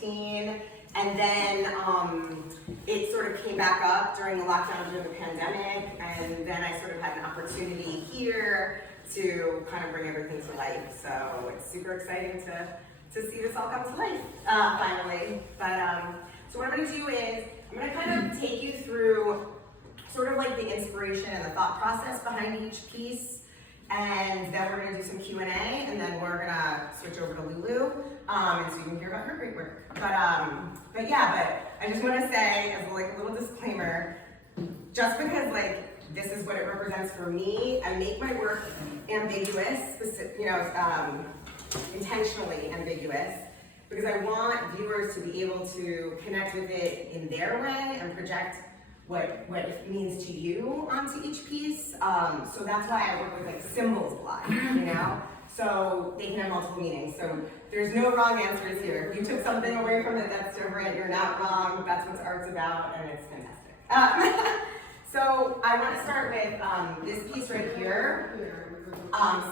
2015. And then it sort of came back up during the lockdown during the pandemic, and then I sort of had an opportunity here to kind of bring everything to life. So it's super exciting to see this all come to life, finally. But so what I'm gonna do is, I'm gonna kind of take you through sort of like the inspiration and the thought process behind each piece. And then we're gonna do some Q&A, and then we're gonna switch over to Lulu, and so you can hear about her great work. But I just wanna say, as like a little disclaimer, just because like this is what it represents for me, I make my work ambiguous, intentionally ambiguous, because I want viewers to be able to connect with it in their way and project what it means to you onto each piece. So that's why I work with like symbols a lot, you know? So they can have multiple meanings. So there's no wrong answers here. If you took something away from it that's different, you're not wrong. That's what art's about, and it's fantastic. So I want to start with this piece right here,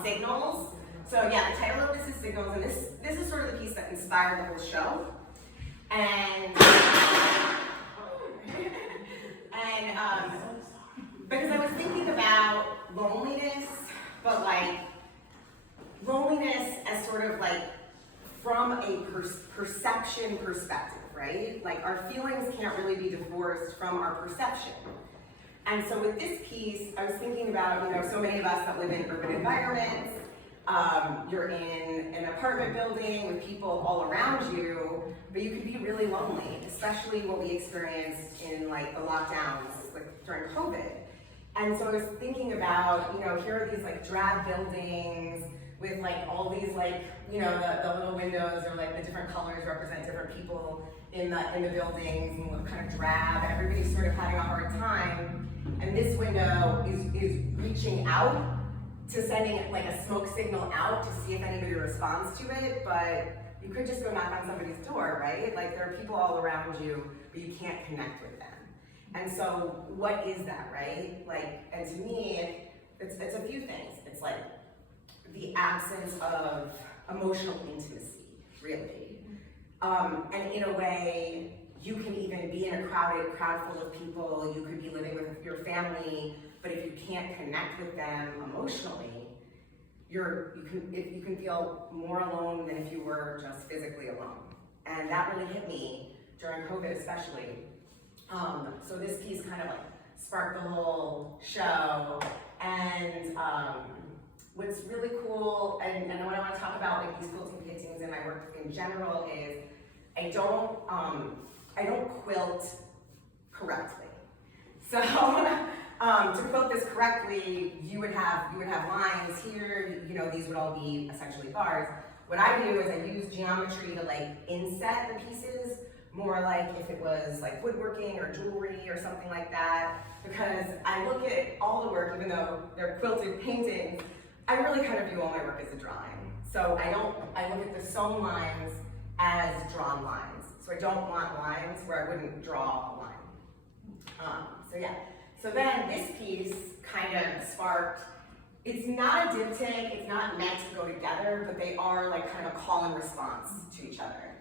Signals. So yeah, the title of this is Signals, and this is sort of the piece that inspired the whole show. And because I was thinking about loneliness, but like loneliness as sort of like from a perception perspective, right? Like our feelings can't really be divorced from our perception. And so with this piece, I was thinking about, so many of us that live in urban environments, you're in an apartment building with people all around you, but you can be really lonely, especially what we experienced in like the lockdowns, like during COVID. And so I was thinking about, here are these like drab buildings with like all these like, the little windows or like the different colors represent different people in the buildings and look kind of drab. Everybody's sort of having a hard time. And this window is reaching out to sending like a smoke signal out to see if anybody responds to it, but you could just go knock on somebody's door, right? Like there are people all around you, but you can't connect with them. And so what is that, right? Like, and to me, it's a few things. It's like the absence of emotional intimacy, really. And in a way, you can even be in a crowd full of people, you could be living with your family, but if you can't connect with them emotionally, you can feel more alone than if you were just physically alone. And that really hit me during COVID especially. So this piece kind of like sparked the whole show. And what's really cool, and what I want to talk about like these quilting paintings and my work in general is, I don't quilt correctly. So to quilt this correctly, you would have lines here, these would all be essentially bars. What I do is I use geometry to like inset the pieces, more like if it was like woodworking or jewelry or something like that, because I look at all the work, even though they're quilted paintings, I really kind of view all my work as a drawing. So I look at the sewn lines as drawn lines. So I don't want lines where I wouldn't draw a line. So then this piece kind of sparked, it's not a diptych, it's not meant to go together, but they are like kind of a call and response to each other.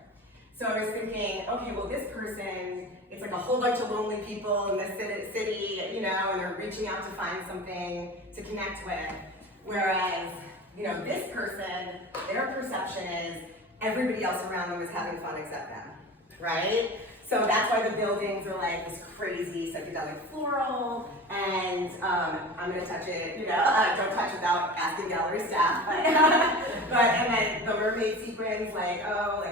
So I was thinking, okay, well this person, it's like a whole bunch of lonely people in this city, and they're reaching out to find something to connect with. Whereas, this person, their perception is everybody else around them is having fun except them, right? So that's why the buildings are like this crazy psychedelic floral, and I'm gonna touch it, don't touch without asking gallery staff, and then the mermaid sequins, like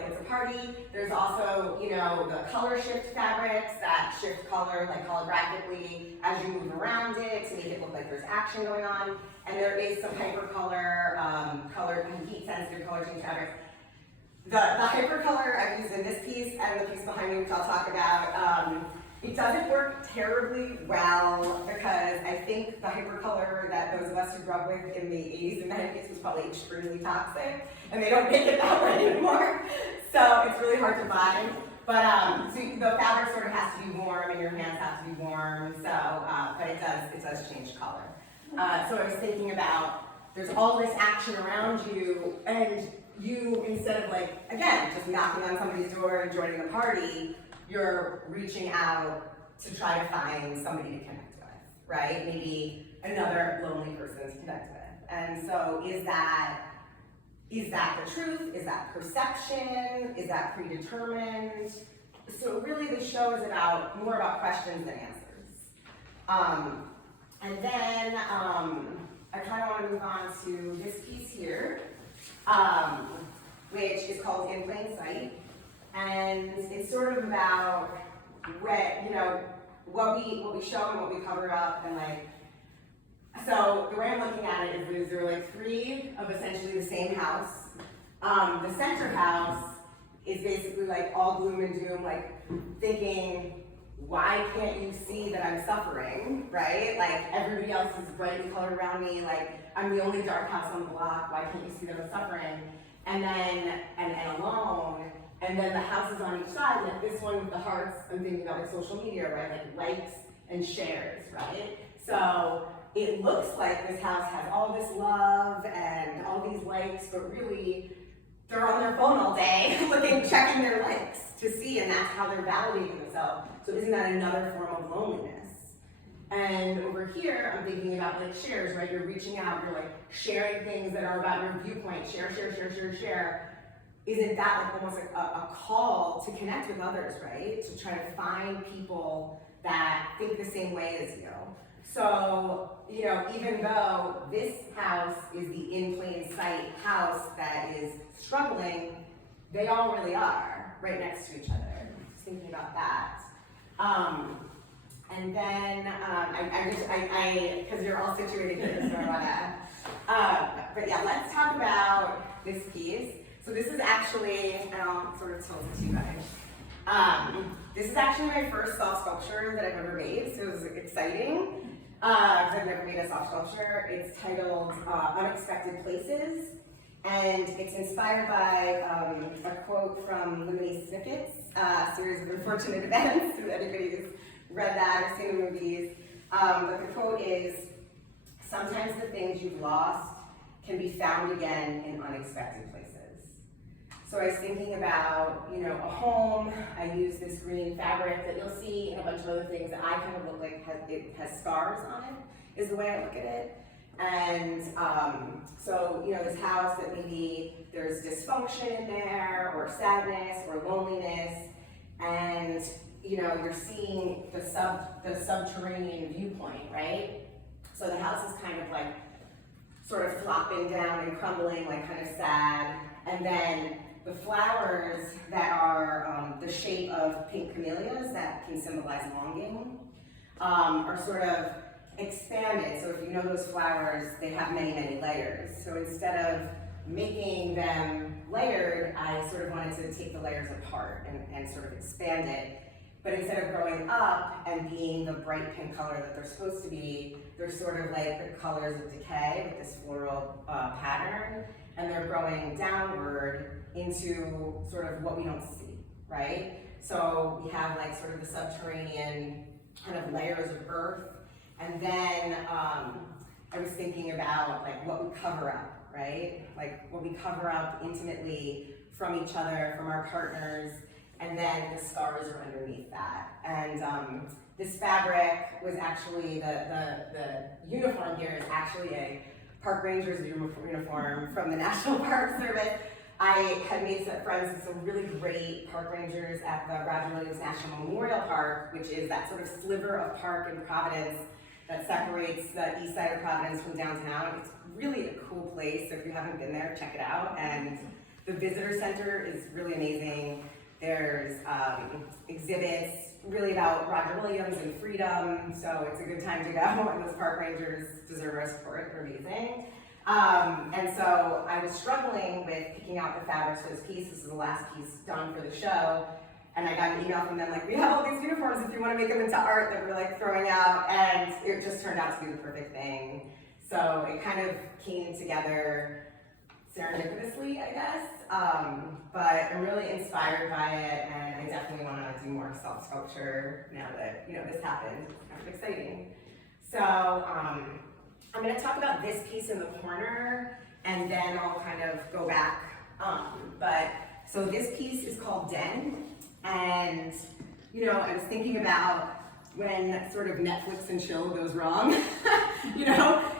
it's a party. There's also, the color shift fabrics that shift color, like holographically as you move around it to make it look like there's action going on. And there is some hypercolor, colored and heat-sensitive color change fabrics. The hypercolor I've used in this piece and the piece behind me, which I'll talk about, it doesn't work terribly well because I think the hypercolor that those of us who grew up with in the 80s and 90s was probably extremely toxic, and they don't make it that way anymore. So it's really hard to buy. But so the fabric sort of has to be warm and your hands have to be warm. So, but it does change color. So I was thinking about, there's all this action around you, and you, instead of like, again, just knocking on somebody's door and joining a party, you're reaching out to try to find somebody to connect with, right? Maybe another lonely person to connect with. And so is that the truth? Is that perception? Is that predetermined? So really the show is more about questions than answers. And then I kind of want to move on to this piece here, which is called In Plain Sight. And it's sort of about what we show and what we cover up, and like, so the way I'm looking at it is there are like three of essentially the same house. The center house is basically like all gloom and doom, like thinking, why can't you see that I'm suffering, right? Like everybody else is brightly colored around me, like I'm the only dark house on the block, why can't you see that I'm suffering? And then, and alone, and then the houses on each side, like this one with the hearts, I'm thinking about like social media, right? Like likes and shares, right? So it looks like this house has all this love and all these likes, but really they're on their phone all day checking their likes to see, and that's how they're validating themselves. So isn't that another form of loneliness? And over here, I'm thinking about like shares, right? You're reaching out, you're like sharing things that are about your viewpoint, share. Isn't that like almost like a call to connect with others, right? To try to find people that think the same way as you. So, even though this house is the in plain sight house that is struggling, they all really are right next to each other. Just thinking about that. And then, because you're all situated here, so I wanna, but yeah, let's talk about this piece. So this is actually, and I'll sort of tilt it to you guys. This is actually my first soft sculpture that I've ever made, so it was exciting. Because I've never made a soft sculpture. It's titled Unexpected Places, and it's inspired by a quote from Lemony Snicket's series of unfortunate events. If anybody's read that or seen the movies. But the quote is, "Sometimes the things you've lost can be found again in unexpected places." So I was thinking about, a home. I use this green fabric that you'll see, and a bunch of other things that I kind of look like it has scars on it, is the way I look at it. And so, this house that maybe there's dysfunction in there, or sadness, or loneliness, and you're seeing the subterranean viewpoint, right? So the house is kind of like sort of flopping down and crumbling, like kind of sad, and then the flowers that are the shape of pink camellias that can symbolize longing are sort of expanded. So if you know those flowers, they have many, many layers. So instead of making them layered, I sort of wanted to take the layers apart and sort of expand it. But instead of growing up and being the bright pink color that they're supposed to be, they're sort of like the colors of decay with this floral pattern, and they're growing downward into sort of what we don't see, right? So we have like sort of the subterranean kind of layers of earth, and then I was thinking about like what we cover up, right? Like what we cover up intimately from each other, from our partners, and then the scars are underneath that. And this fabric was actually, the uniform here is actually a park ranger's uniform from the National Park Service. I had made some friends with some really great park rangers at the Roger Williams National Memorial Park, which is that sort of sliver of park in Providence that separates the east side of Providence from downtown. It's really a cool place, so if you haven't been there, check it out. And the visitor center is really amazing. There's exhibits really about Roger Williams and freedom, so it's a good time to go, and those park rangers deserve our support. They're amazing. And so I was struggling with picking out the fabrics for this piece. This is the last piece done for the show, and I got an email from them like, we have all these uniforms if you want to make them into art that we're like throwing out, and it just turned out to be the perfect thing. So it kind of came together serendipitously, I guess, but I'm really inspired by it, and I definitely want to do more self-sculpture now that this happened. It's kind of exciting. So I'm going to talk about this piece in the corner, and then I'll kind of go back But so this piece is called Den, and I was thinking about when sort of Netflix and chill goes wrong. If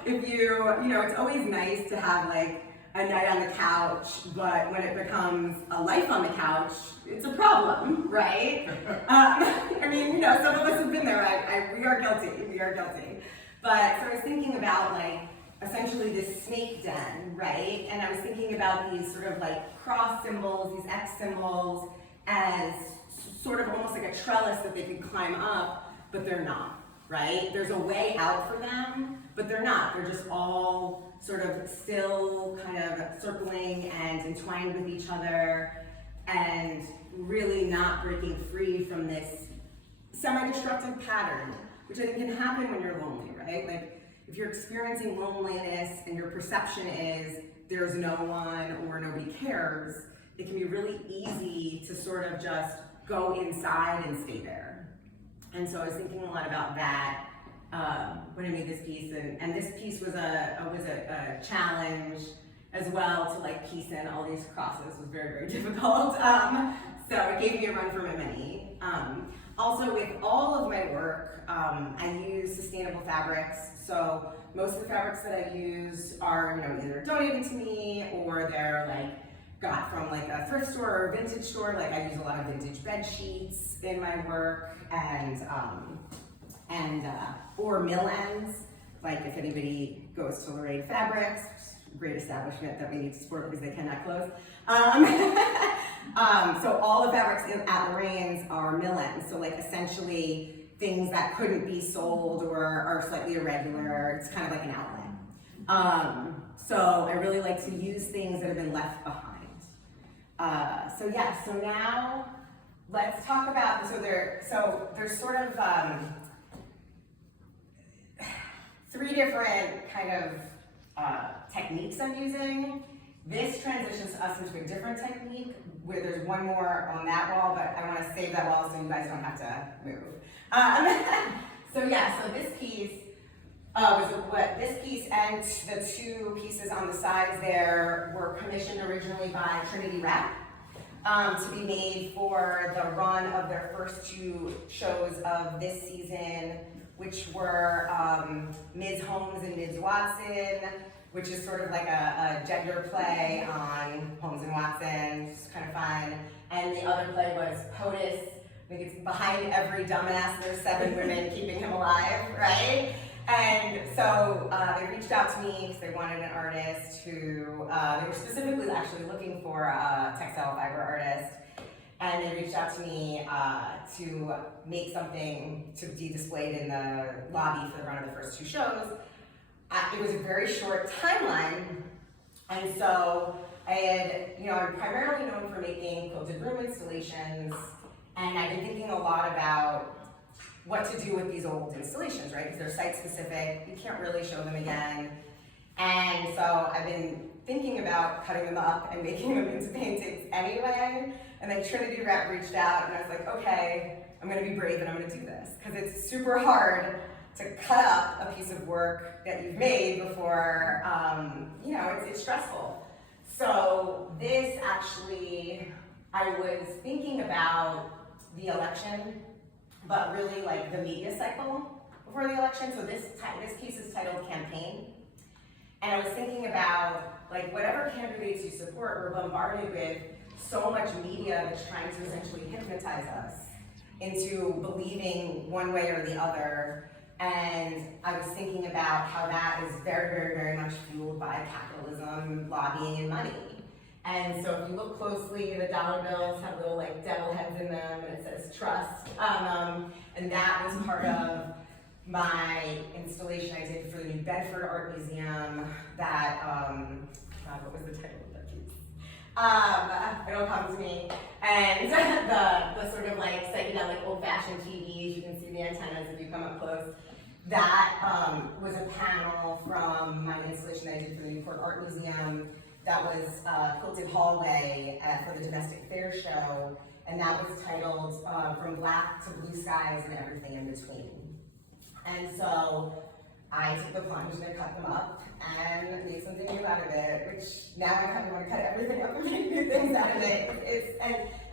it's always nice to have like a night on the couch, but when it becomes a life on the couch, it's a problem, right? Some of us have been there. We are guilty. But so I was thinking about like essentially this snake den, right? And I was thinking about these sort of like cross symbols, these X symbols, as sort of almost like a trellis that they could climb up, but they're not, right? There's a way out for them, but they're not. They're just all sort of still kind of circling and entwined with each other and really not breaking free from this semi-destructive pattern, which I think can happen when you're lonely, right? Like if you're experiencing loneliness and your perception is there's no one or nobody cares, it can be really easy to sort of just go inside and stay there. And so I was thinking a lot about that when I made this piece, and this piece was a challenge as well to like piece in all these crosses. It was very, very difficult. So it gave me a run for my money. Also, with all of my work, I use sustainable fabrics. So most of the fabrics that I use are either donated to me or they're like got from like a thrift store or vintage store. Like I use a lot of vintage bed sheets in my work, and or mill ends. Like if anybody goes to Solidarity Fabrics, great establishment that we need to support because they cannot close. So all the fabrics at Lorraine's are mill ends. So like essentially things that couldn't be sold or are slightly irregular. It's kind of like an outlet. So I really like to use things that have been left behind. So now let's talk about, there's sort of three different kind of techniques I'm using. This transitions us into a different technique where there's one more on that wall, but I want to save that wall so you guys don't have to move. So this piece this piece and the two pieces on the sides there were commissioned originally by Trinity Rep to be made for the run of their first two shows of this season, which were Ms. Holmes and Ms. Watson, which is sort of like a gender play on Holmes and Watson, which is kind of fun. And the other play was POTUS. I think it's behind every dumbass, there's 7 women keeping him alive, right? And so they reached out to me because they wanted an artist who, they were specifically actually looking for a textile fiber artist. And they reached out to me to make something to be displayed in the lobby for the run of the first two shows. It was a very short timeline, and so I'm primarily known for making quilted room installations, and I've been thinking a lot about what to do with these old installations, right? Because they're site-specific, you can't really show them again, and so I've been thinking about cutting them up and making them into paintings anyway, and then Trinity Rep reached out, and I was like, okay, I'm gonna be brave and I'm gonna do this, because it's super hard to cut up a piece of work that you've made before, it's stressful. So this actually, I was thinking about the election, but really like the media cycle before the election. So this piece is titled Campaign. And I was thinking about like whatever candidates you support, we're bombarded with so much media that's trying to essentially hypnotize us into believing one way or the other. And I was thinking about how that is very, very, very much fueled by capitalism, lobbying, and money. And so if you look closely, the dollar bills have little like devil heads in them, and it says trust. And that was part of my installation I did for the New Bedford Art Museum that, what was the title of that piece? It'll come to me. And the sort of like psychedelic old-fashioned TVs, you can see the antennas if you come up close. That was a panel from my installation that I did for the Newport Art Museum. That was Quilted Hallway for the Domestic Fair Show, and that was titled From Black to Blue Skies and Everything in Between. And so I took the plunge and I cut them up and made something new out of it, which now I kind of want to cut everything up and make new things out of it.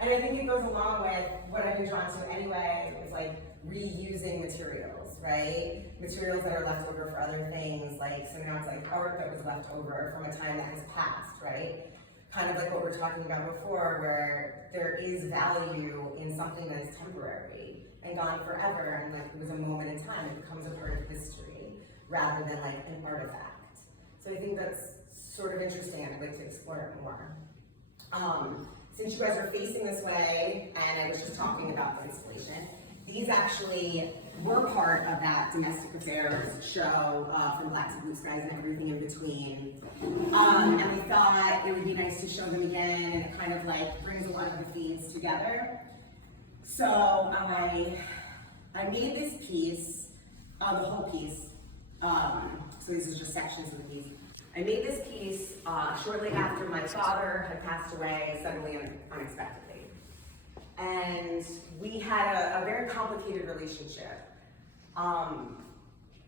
And I think it goes along with what I've been drawn to anyway, is like reusing materials, right? Materials that are left over for other things, like, so now it's like art that was left over from a time that has passed, right? Kind of like what we were talking about before, where there is value in something that is temporary and gone forever, and like it was a moment in time, it becomes a part of history, rather than like an artifact. So I think that's sort of interesting, and I'd like to explore it more. Since you guys are facing this way, and I was just talking about the installation, these actually were part of that domestic affairs show from Black to Blue Skies and everything in between. And we thought it would be nice to show them again, and it kind of like brings a lot of the themes together. So I made this piece, the whole piece, so these are just sections of the piece. I made this piece shortly after my father had passed away suddenly and unexpectedly. And we had a very complicated relationship.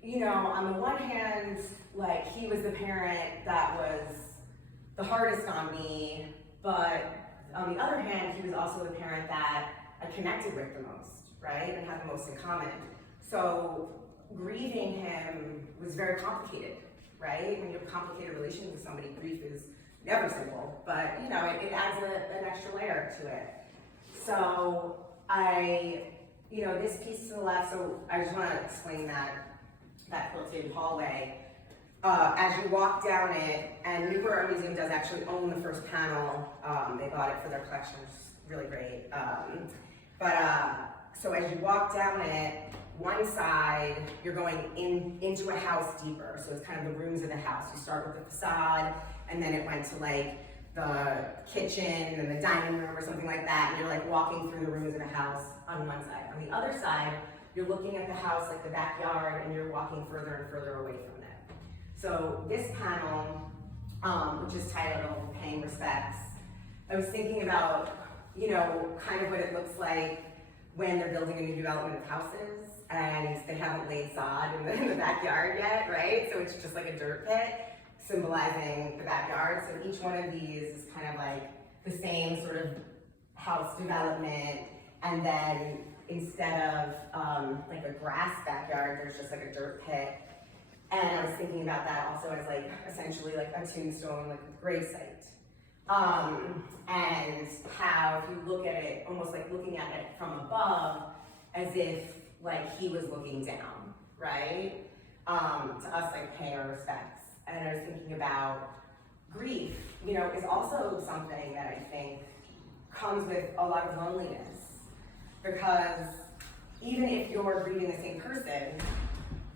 You know, on the one hand, like he was the parent that was the hardest on me, but on the other hand, he was also the parent that I connected with the most, right? And had the most in common. So grieving him was very complicated, right? When you have complicated relations with somebody, grief is never simple, but you know, it adds an extra layer to it. So you know, this piece to the left, so I just want to explain that quilted hallway. As you walk down it, and Newport Art Museum does actually own the first panel. They bought it for their collection, which is really great. So as you walk down it, one side, you're going into a house deeper. So it's kind of the rooms of the house. You start with the facade, and then it went to like the kitchen and the dining room or something like that, and you're like walking through the rooms of the house on one side. On the other side, you're looking at the house like the backyard, and you're walking further and further away from it. So this panel, which is titled Paying Respects, I was thinking about, you know, kind of what it looks like when they're building a new development of houses and they haven't laid sod in the backyard yet, right? So it's just like a dirt pit, symbolizing the backyard. So each one of these is kind of like the same sort of house development, and then instead of like a grass backyard, there's just like a dirt pit. And I was thinking about that also as like essentially like a tombstone, like a gravesite. And how if you look at it, almost like looking at it from above, as if like he was looking down, right? To us, like pay our respects. And I was thinking about grief, you know, is also something that I think comes with a lot of loneliness, because even if you're grieving the same person,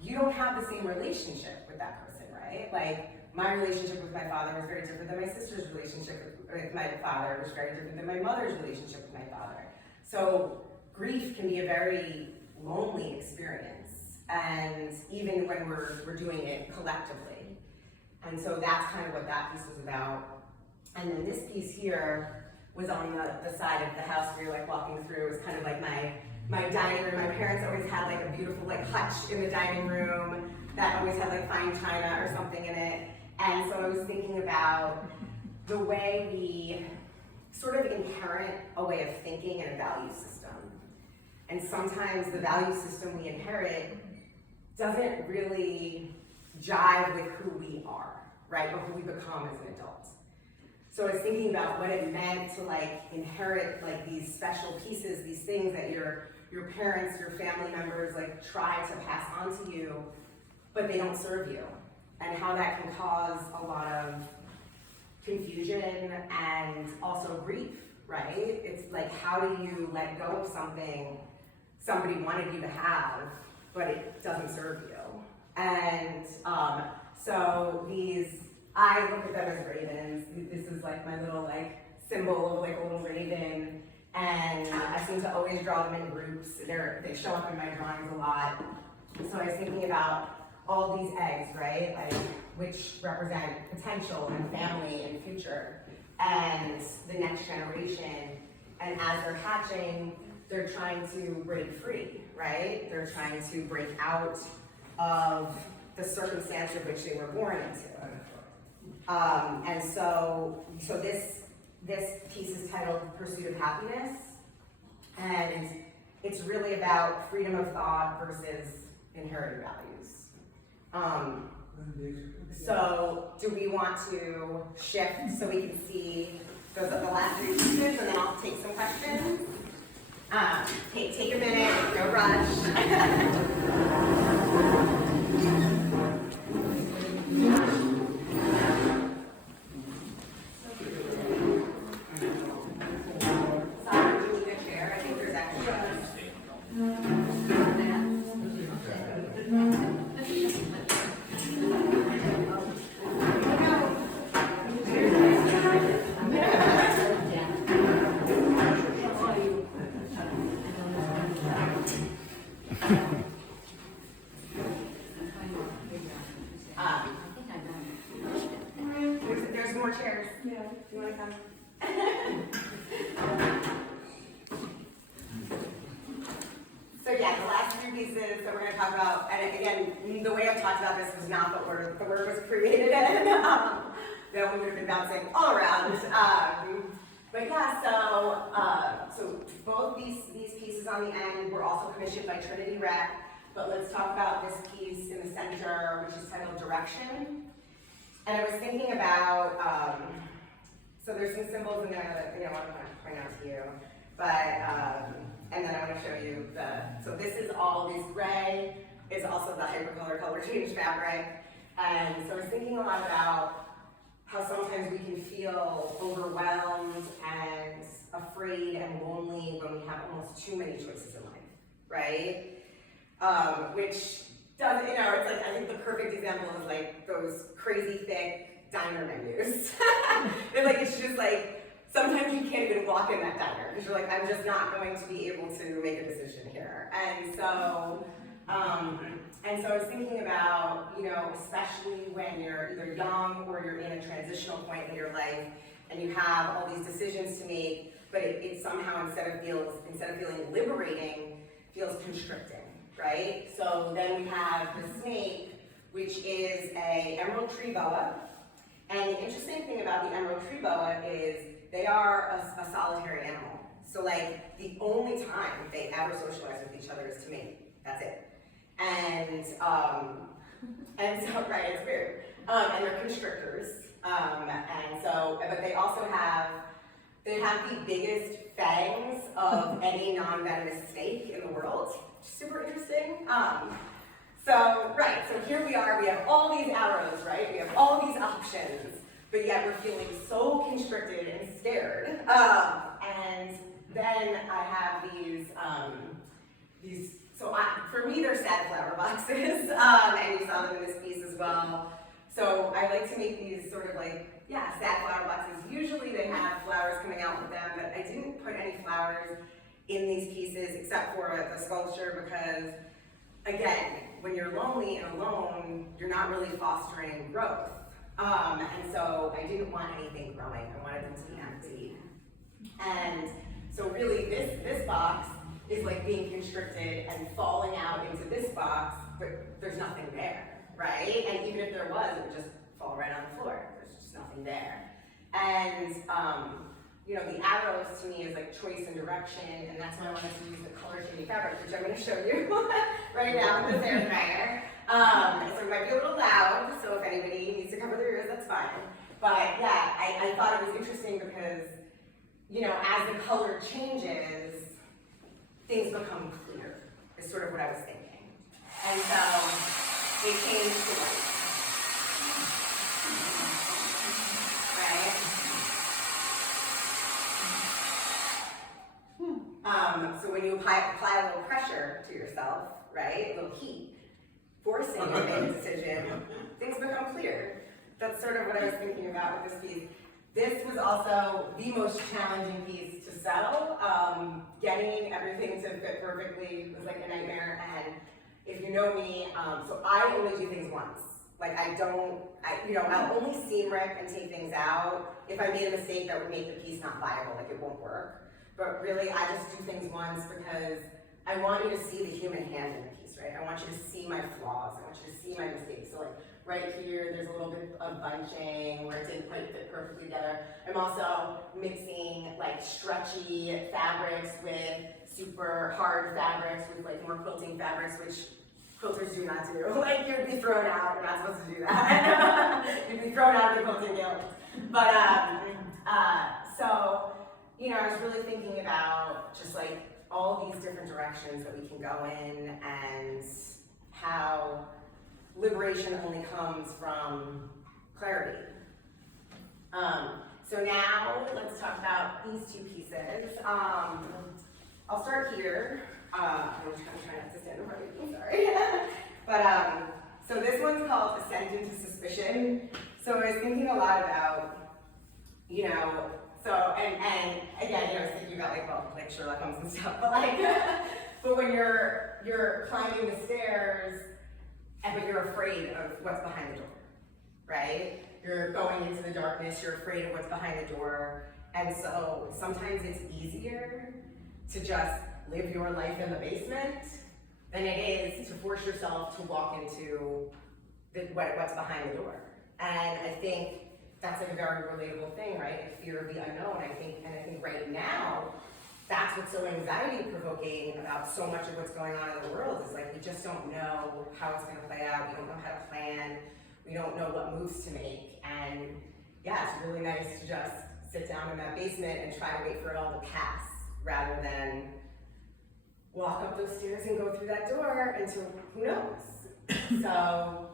you don't have the same relationship with that person, right? Like my relationship with my father was very different than my sister's relationship with my father, was very different than my mother's relationship with my father. So grief can be a very lonely experience, and even when we're doing it collectively. And so that's kind of what that piece was about. And then this piece here was on the side of the house where you're like walking through. It was kind of like my dining room. My parents always had like a beautiful like hutch in the dining room that always had like fine china or something in it. And so I was thinking about the way we sort of inherit a way of thinking and a value system. And sometimes the value system we inherit doesn't really jive with who we are, right? Or who we become as an adult. So I was thinking about what it meant to like inherit like these special pieces, these things that your parents, your family members like try to pass on to you, but they don't serve you. And how that can cause a lot of confusion and also grief, right? It's like, how do you let go of something somebody wanted you to have, but it doesn't serve you? And so these, I look at them as ravens. This is like my little like symbol of like a little raven, and I seem to always draw them in groups. They show up in my drawings a lot. So I was thinking about all these eggs, right? Like, which represent potential and family and future and the next generation. And as they're hatching, they're trying to break free, right? They're trying to break out of the circumstance of which they were born into. And so this piece is titled Pursuit of Happiness, and it's really about freedom of thought versus inherited values. So do we want to shift so we can see the last three pieces, and then I'll take some questions? Take a minute, no rush. There's more chairs. Yeah. Do you want to come? So yeah, the last three pieces that we're going to talk about, and again, the way I've talked about this was not the order the word was created in. That we would have been bouncing all around. But yeah, so both these pieces on the end were also commissioned by Trinity Rec. But let's talk about this piece in the center, which is titled Direction. And I was thinking about, so there's some symbols in there that I want to point out to you. But, and then I want to show you so this is all this gray, is also the hypercolor color change fabric. And so I was thinking a lot about how sometimes we can feel overwhelmed and afraid and lonely when we have almost too many choices in life, right? Which does, it's like, I think the perfect example is like those crazy thick diner menus. It's just like, sometimes you can't even walk in that diner because you're like, I'm just not going to be able to make a decision here. And so I was thinking about, especially when you're either young or you're in a transitional point in your life and you have all these decisions to make, but it somehow, instead of feeling liberating, feels constricting. Right? So then we have the snake, which is a emerald tree boa. And the interesting thing about the emerald tree boa is they are a solitary animal. So like the only time they ever socialize with each other is to mate. That's it. And so right, it's weird. And they're constrictors. But they also have the biggest fangs of any non-venomous snake in the world. Super interesting. So here we are, we have all these arrows, right? We have all these options, but yet we're feeling so constricted and scared. And then I have for me, they're sad flower boxes, and you saw them in this piece as well. So I like to make these sort of sad flower boxes. Usually they have flowers coming out with them, but I didn't put any flowers in these pieces except for the sculpture because, again, when you're lonely and alone, you're not really fostering growth. And so I didn't want anything growing. I wanted them to be empty. And so really this box is like being constricted and falling out into this box, but there's nothing there, right? And even if there was, it would just fall right on the floor. There's just nothing there. And the arrows to me is like choice and direction, and that's why I wanted to use the color changing fabric, which I'm going to show you right now with this air dryer. So it might be a little loud, so if anybody needs to cover their ears, that's fine. But yeah, I thought it was interesting because, as the color changes, things become clear, is sort of what I was thinking. And so they changed to white. So when you apply a little pressure to yourself, right, a little heat, forcing you to make a decision, things become clear. That's sort of what I was thinking about with this piece. This was also the most challenging piece to sew. Getting everything to fit perfectly was like a nightmare. And if you know me, so I only do things once. Like I'll only seam rip and take things out. If I made a mistake that would make the piece not viable, like it won't work. But really, I just do things once because I want you to see the human hand in the piece, right? I want you to see my flaws. I want you to see my mistakes. So like right here, there's a little bit of bunching where it didn't quite fit perfectly together. I'm also mixing like stretchy fabrics with super hard fabrics with like more quilting fabrics, which quilters do not do. Like you'd be thrown out. You're not supposed to do that. You'd be thrown out of the quilting guild. But so, you know, I was really thinking about just like all these different directions that we can go in and how liberation only comes from clarity. So now let's talk about these two pieces. I'll start here. I'm trying not to stand in front of you, sorry. But so this one's called Ascent into Suspicion. So I was thinking a lot about, you know, so, and again, you know, I was thinking about like Sherlock Holmes and stuff, but like, but when you're climbing the stairs, but you're afraid of what's behind the door, right? You're going into the darkness, you're afraid of what's behind the door, and so sometimes it's easier to just live your life in the basement than it is to force yourself to walk into what's behind the door. And I think that's like a very relatable thing, right? Like fear of the unknown. I think right now, that's what's so anxiety provoking about so much of what's going on in the world is like we just don't know how it's going to play out. We don't know how to plan. We don't know what moves to make. And yeah, it's really nice to just sit down in that basement and try to wait for it all to pass rather than walk up those stairs and go through that door into who knows. So,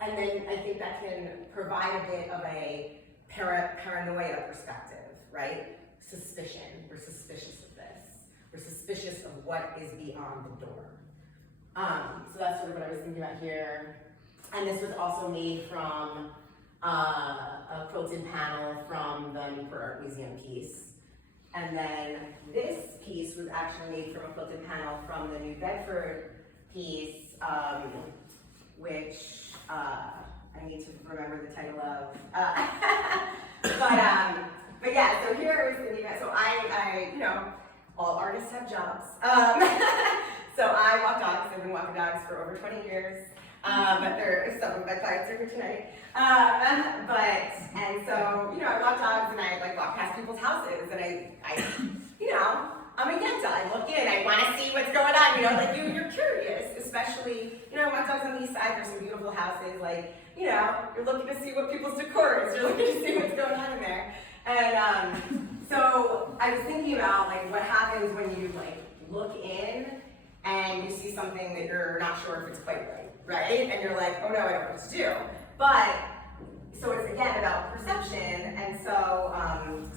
and then I think that can provide a bit of a paranoia perspective, right? Suspicion. We're suspicious of this. We're suspicious of what is beyond the door. So that's sort of what I was thinking about here. And this was also made from a quilted panel from the Newport Art Museum piece. And then this piece was actually made from a quilted panel from the New Bedford piece, which I need to remember the title of. But yeah, so here I was thinking about, so I you know, all artists have jobs. So I walk dogs, I've been walking dogs for over 20 years. But some of my clients are here tonight. And so, you know, I walk dogs and I like walk past people's houses and I you know, I'm a yenta. I look in, I want to see what's going on, you know, like you're curious, especially, you know, I walk dogs on the east side, there's some beautiful houses, like, you know, you're looking to see what people's decor is, you're looking to see what's going on in there. And so I was thinking about like what happens when you like look in and you see something that you're not sure if it's quite right? And you're like, oh no, I don't know what to do. But, so it's again about perception, and so,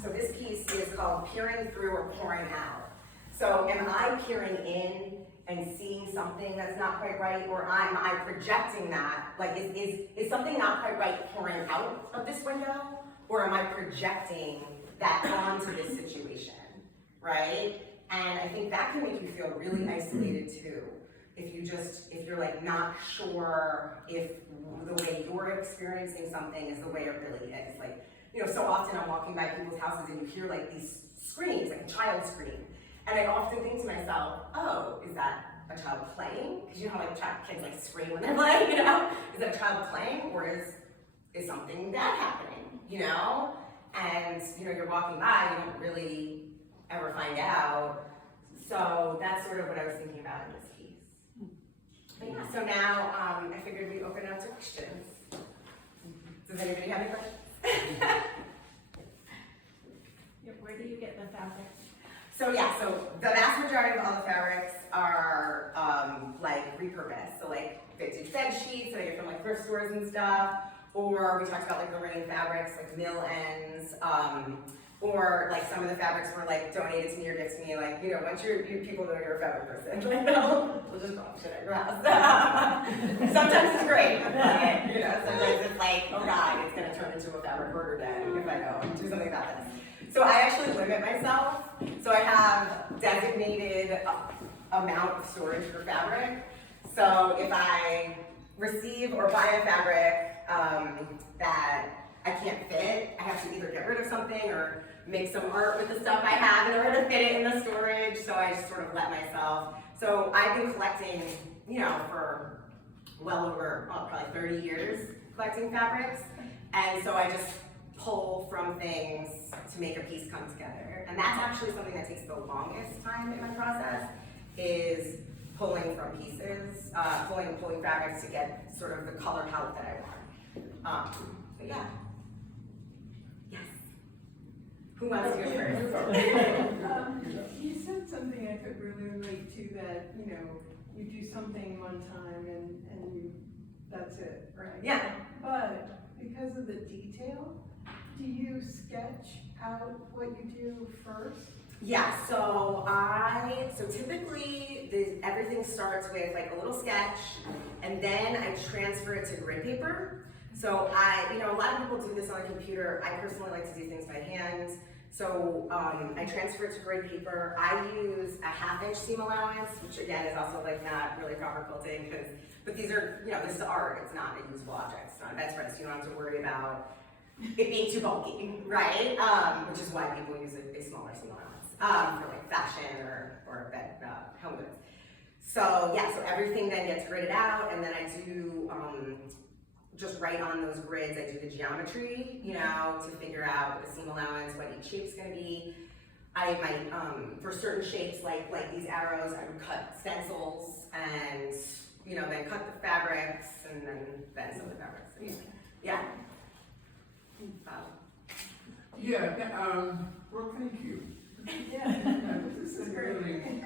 so this piece is called Peering Through or Pouring Out. So am I peering in and seeing something that's not quite right, or am I projecting that? Like, is something not quite right pouring out of this window, or am I projecting that onto this situation, right? And I think that can make you feel really isolated too. If you're like not sure if the way you're experiencing something is the way it really is. Like, you know, so often I'm walking by people's houses and you hear like these screams, like a child scream. And I often think to myself, oh, is that a child playing? Because you know how like kids like scream when they're playing, you know? Is that a child playing, or is something bad happening, you know? And, you know, you're walking by, you don't really ever find out. So that's sort of what I was thinking about in this piece. But yeah, so now I figured we'd open it up to questions. Does anybody have any questions? Where do you get the fabric? So yeah, so the vast majority of all the fabrics are like repurposed. So like vintage bed sheets that I get from like thrift stores and stuff, or we talked about like the rain fabrics, like mill ends, or like some of the fabrics were like donated to me or gifted to me. Like, you know, once you people know you're a fabric person, like we'll just drop shit at your house. Sometimes it's great, but you know, sometimes it's like, oh God, it's gonna turn into a fabric murder den if I go and do something about this. So I actually limit myself. So I have designated amount of storage for fabric. So if I receive or buy a fabric that I can't fit, I have to either get rid of something or make some art with the stuff I have in order to fit it in the storage, so I just sort of let myself. So I've been collecting, you know, for well over probably 30 years, collecting fabrics, and so I just pull from things to make a piece come together. And that's actually something that takes the longest time in my process, is pulling from pieces, pulling fabrics to get sort of the color palette that I want. But yeah. Yes. Who wants to go first? You said something I could really relate to, that, you know, you do something one time and you, that's it, right? Yeah. But because of the detail, do you sketch out what you do first? Yeah, so typically everything starts with like a little sketch, and then I transfer it to grid paper. So you know, a lot of people do this on a computer. I personally like to do things by hand. So I transfer it to grid paper. I use a 1/2 inch seam allowance, which again is also like not really proper quilting, but these are, you know, this is art. It's not a usable object. It's not a bedspread, so you don't have to worry about it being too bulky, right? Which is why people use a smaller seam allowance for like fashion or bed home goods. So yeah, so everything then gets gridded out, and then I do just right on those grids. I do the geometry, you know, to figure out the seam allowance, what each shape's going to be. I might for certain shapes, like these arrows, I would cut stencils and, you know, then cut the fabrics and then sew the fabrics. So, yeah. Brooke, thank you. Yeah. This is really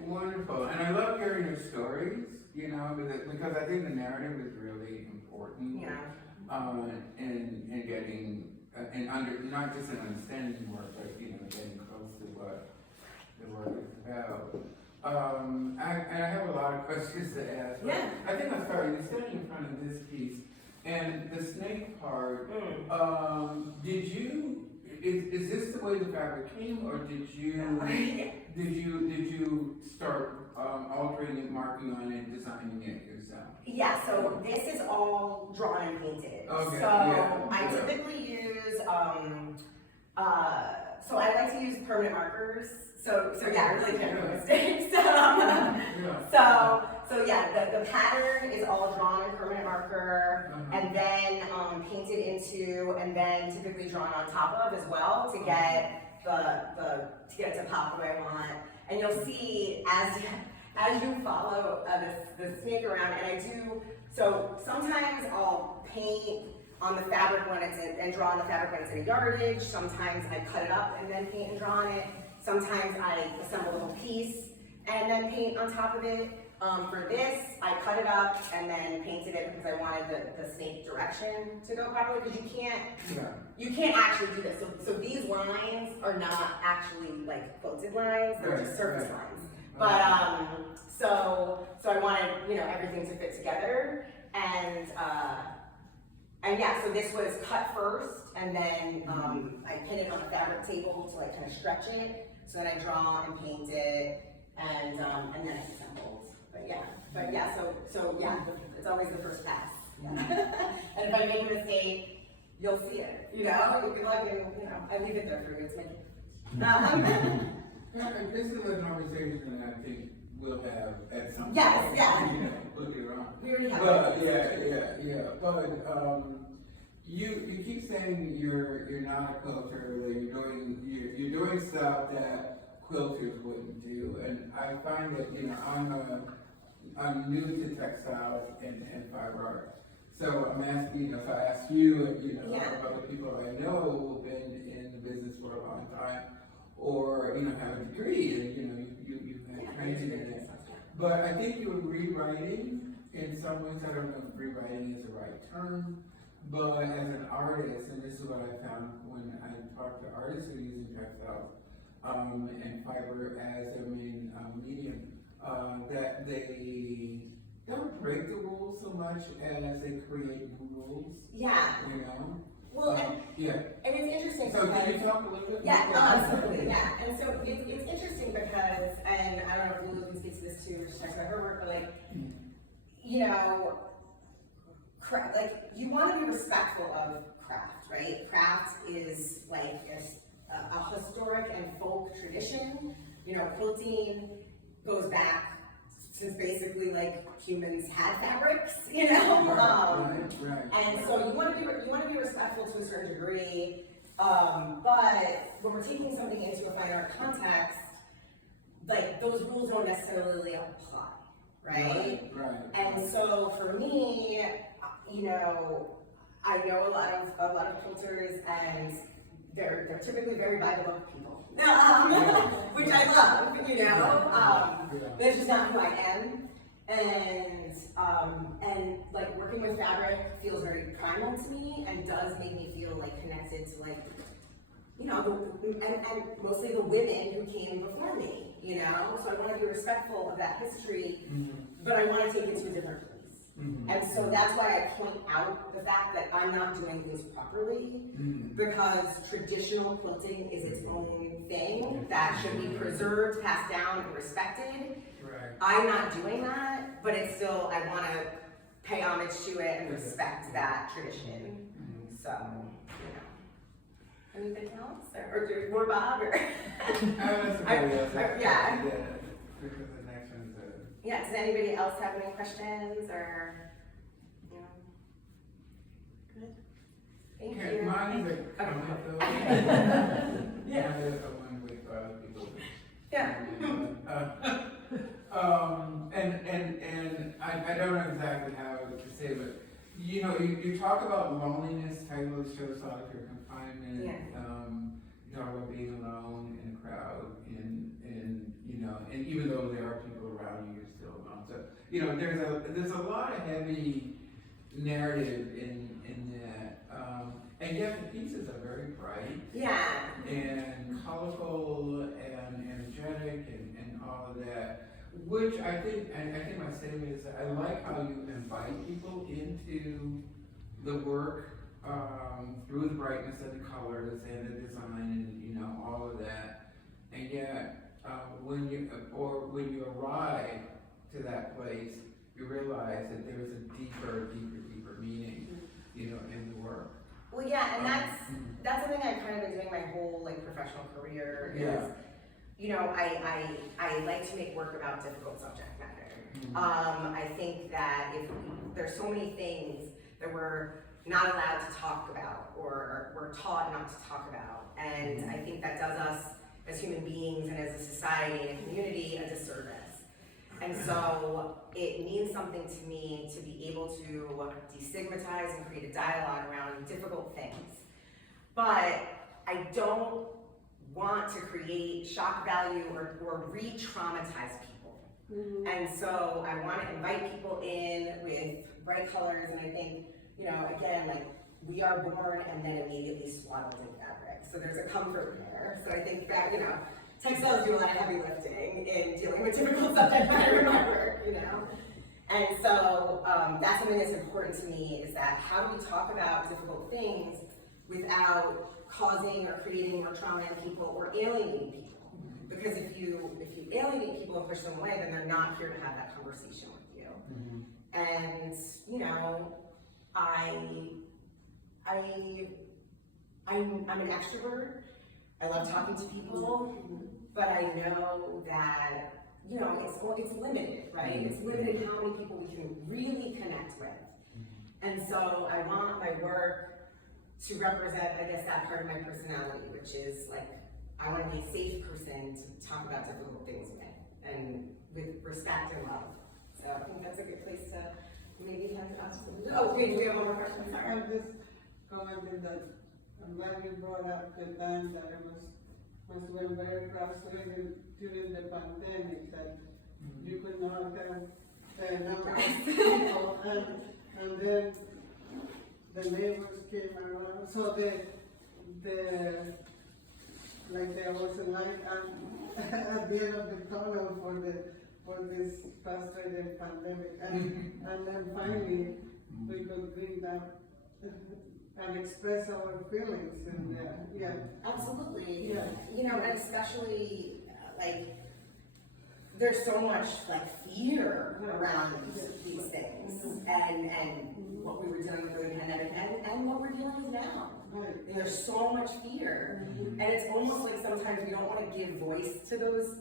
wonderful, and I love hearing your stories, you know, because I think the narrative is really important. Yeah. In getting, not just in understanding work, but, you know, getting close to what the work is about. And I have a lot of questions to ask. Yeah. I think I'll start. You're standing in front of this piece, and the snake part. Is this the way the fabric came, or did you start altering it, marking on it, designing it yourself? Yeah, so this is all drawn and painted. Okay, So yeah, I typically use, so I like to use permanent markers. So yeah, really kind of mistakes. So yeah, the pattern is all drawn in permanent marker, and then painted into, and then typically drawn on top of as well to get to get it to pop the way I want. And you'll see as you follow the snake around, and I do. So sometimes I'll paint on the fabric when it's in, and draw on the fabric when it's in a yardage. Sometimes I cut it up and then paint and draw on it. Sometimes I assemble the whole piece and then paint on top of it. For this, I cut it up and then painted it because I wanted the snake direction to go properly, because you can't actually do this. So these lines are not actually like quilted lines, they're just surface lines. But so I wanted, you know, everything to fit together, and yeah, so this was cut first, and then I pin it on a fabric table to like kind of stretch it. So then I draw and paint it, and then it's assembled. But yeah, so yeah, it's always the first pass. Yeah. And if I make a mistake, you'll see it. You know, you can like, you know, I leave it there for you. It's like. This is a conversation that I think we'll have at some point. Yes, yeah. You know, later on. We already have. But yeah. But you keep saying you're not a quilter, that you're doing stuff that quilters wouldn't do, and I find that, you know, I'm new to textiles and fiber art. So I'm asking, you know, if I ask you and, you know, other people I know who've been in the business for a long time, or, you know, have a degree, and, you know, you've had training in it. But I think you were rewriting in some ways. I don't know if rewriting is the right term, but as an artist, and this is what I found when I talked to artists who are using textiles and fiber as their main medium, that they don't break the rules so much as they create new rules. Yeah. You know? Well, and it's interesting. So can you talk a little bit? Yeah, no, absolutely, yeah. And so it's interesting because, and I don't know if Lulu can speak to this too, or she talks about her work, but like, you know, like, you want to be respectful of craft, right? Craft is like a historic and folk tradition. You know, quilting goes back since basically like humans had fabrics, you know. And so you want to be respectful to a certain degree. But when we're taking something into a fine art context, like those rules don't necessarily apply, right? And so for me, you know, I know a lot of quilters, and they're typically very by the book people, which I love, you know. That's just not who I am, and like working with fabric feels very primal to me, and does make me feel like connected to like, you know, and mostly the women who came before me, you know. So I want to be respectful of that history, but I want to take it to a different place. And so that's why I point out the fact that I'm not doing things properly, because traditional quilting is its own thing that should be preserved, passed down, and respected. I'm not doing that, but it's still, I want to pay homage to it and respect that tradition. So, you know. Anything else? Or more Bob? Or yeah. Yeah, does anybody else have any questions, or, you know? Good? Thank you. Mine is a comment though. Yeah. Mine is the one with people. Yeah. And I don't know exactly how to say it, but you know, you talk about loneliness, title of the show, solitary confinement. Yeah. You talk about being alone in a crowd, and you know, and even though there are people around you, you're still alone. So you know, there's a lot of heavy narrative in that, and yet the pieces are very bright. Yeah. And colorful and energetic and all of that, which I think my statement is, I like how you invite people into the work through the brightness of the colors and the design and, you know, all of that. And yet, when you arrive to that place, you realize that there's a deeper meaning, you know, in the work. Well, yeah, and that's something I've kind of been doing my whole like professional career. Is, you know, I like to make work about difficult subject matter. I think that if there's so many things that we're not allowed to talk about, or we're taught not to talk about, and I think that does us as human beings and as a society and a community a disservice. And so it means something to me to be able to destigmatize and create a dialogue around difficult things. But I don't want to create shock value or re-traumatize people. And so I want to invite people in with bright colors, and I think, you know, again, like, we are born and then immediately swaddled in fabric. So there's a comfort there. So I think that, you know, textiles do a lot of heavy lifting in dealing with difficult subject matter in my work, you know? And so that's something that's important to me, is that how do we talk about difficult things without causing or creating more trauma in people or alienating people? Because if you alienate people and push them away, then they're not here to have that conversation with you. And, you know, I'm an extrovert. I love talking to people, but I know that, you know, it's limited, right? It's limited how many people we can really connect with. And so I want my work to represent, I guess, that part of my personality, which is like, I want to be a safe person to talk about difficult things with, and with respect and love. So I think that's a good place to maybe have us. Oh, wait, do we have one more question? Sorry. I'm just commenting that I'm glad you brought up the time that it must have been very frustrating during the pandemic, that you could not have the number of people, and then the neighbors came around, so like there was a light at the end of the tunnel for this frustrated pandemic, and then finally we could bring that and express our feelings, and Absolutely. Yeah. You know, and especially like there's so much like fear around these things, and what we were dealing with during the pandemic, and what we're dealing with now. Right. There's so much fear, and it's almost like sometimes we don't want to give voice to those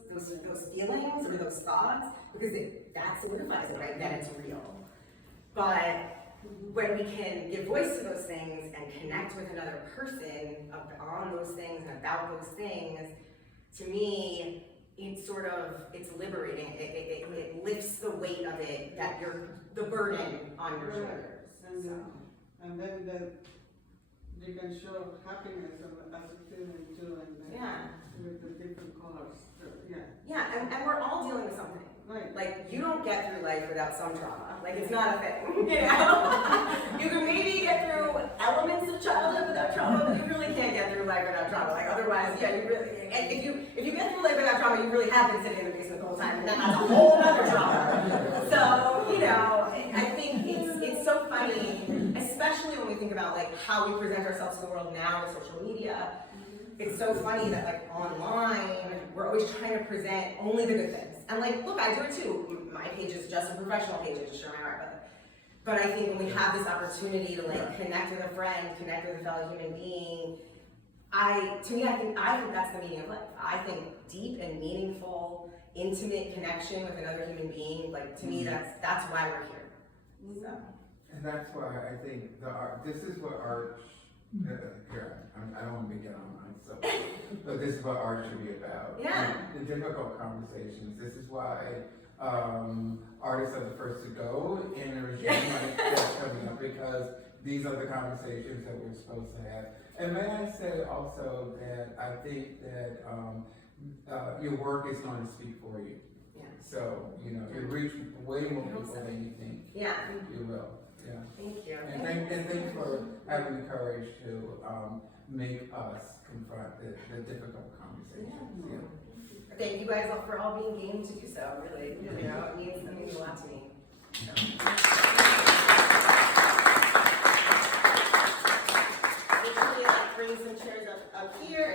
feelings or those thoughts because that solidifies it, right? That it's real. But when we can give voice to those things and connect with another person on those things and about those things, to me, it's liberating. It lifts the weight of it, that the burden on your shoulders. And then you can show happiness as a feeling too, and with the different colors. And we're all dealing with something. Right. Like, you don't get through life without some trauma. Like, it's not a thing, you know? You can maybe get through elements of childhood without trauma, but you really can't get through life without trauma. Like, otherwise, you really, and if you get through life without trauma, you really have been sitting in the basement the whole time, and then that's a whole other trauma. So, you know, I think it's so funny, especially when we think about, like, how we present ourselves to the world now with social media. It's so funny that, like, online, we're always trying to present only the good things. And, like, look, I do it too. My page is just a professional page, I just share my art with it. But I think when we have this opportunity to, like, connect with a friend, connect with a fellow human being, I think that's the meaning of life. I think deep and meaningful, intimate connection with another human being, like, to me, that's why we're here. So. And that's why I think the art, this is what art, I don't want to get on myself, but this is what art should be about. Yeah. The difficult conversations. This is why artists are the first to go in a regime like that's coming up, because these are the conversations that we're supposed to have. And may I say also that I think that your work is going to speak for you. Yeah. So, you know, you reach way more people than you think Yeah. you will. Yeah. Thank you. And thanks for having the courage to make us confront the difficult conversations. Yeah. Thank you guys all for all being game to do so. Really, you know, it means a lot to me. So.